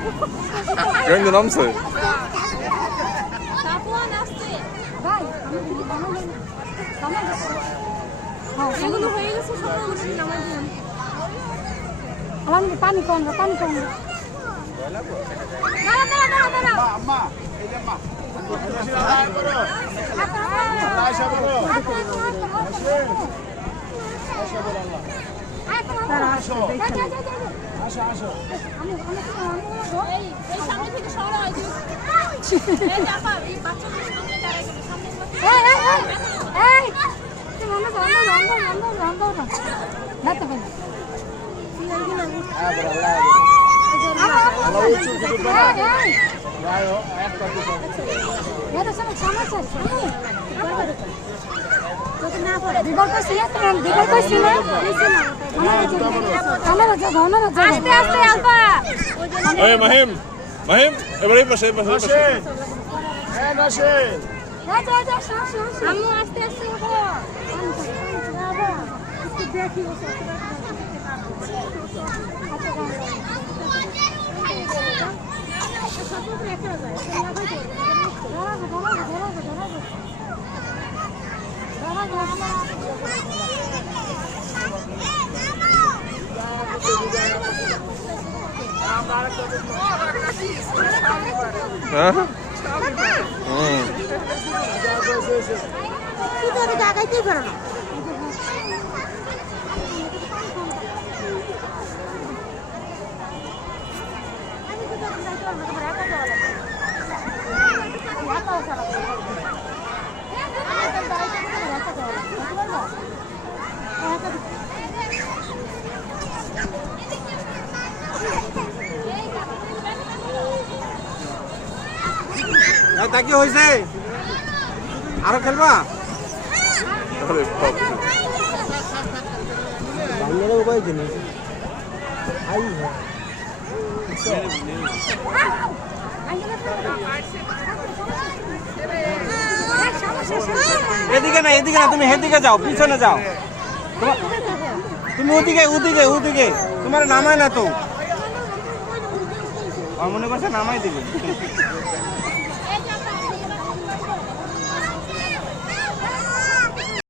경도 남았어요. এগুলো হয়ে গেছে সব নামাই দিলাম আমার পানি কম না পানি কম না আম্মা এই যে আম্মা আয়শা বলো আসো আসো এই সামনে থেকে সরা হয় এই আপা এই বাচ্চাদের সামনে দাঁড়াই গেল সামনে এই তুমি আমরা না তো বল আল্লাহ উঁচু কিছু বানা রায়ো এক কথা এটা সব সমস্যা যদি না পড়ে দিগর কইছি না দিগর কইছি না আমার জায়গা আস্তে আস্তে আলফা ওই মাহিম মাহিম এবারে পাশে নাশে হ্যাঁ নাশে যা আম্মু আস্তে আস্তে উঠো একটু দেখি জায়গাতেই বেরো না তা কি হয়েছে আরো খেলবা এদিকে না তুমি হেদিকে যাও পিছনে যাও তুমি ওদিকে তোমার নামায় না তো মনে করছে নামাই দিবে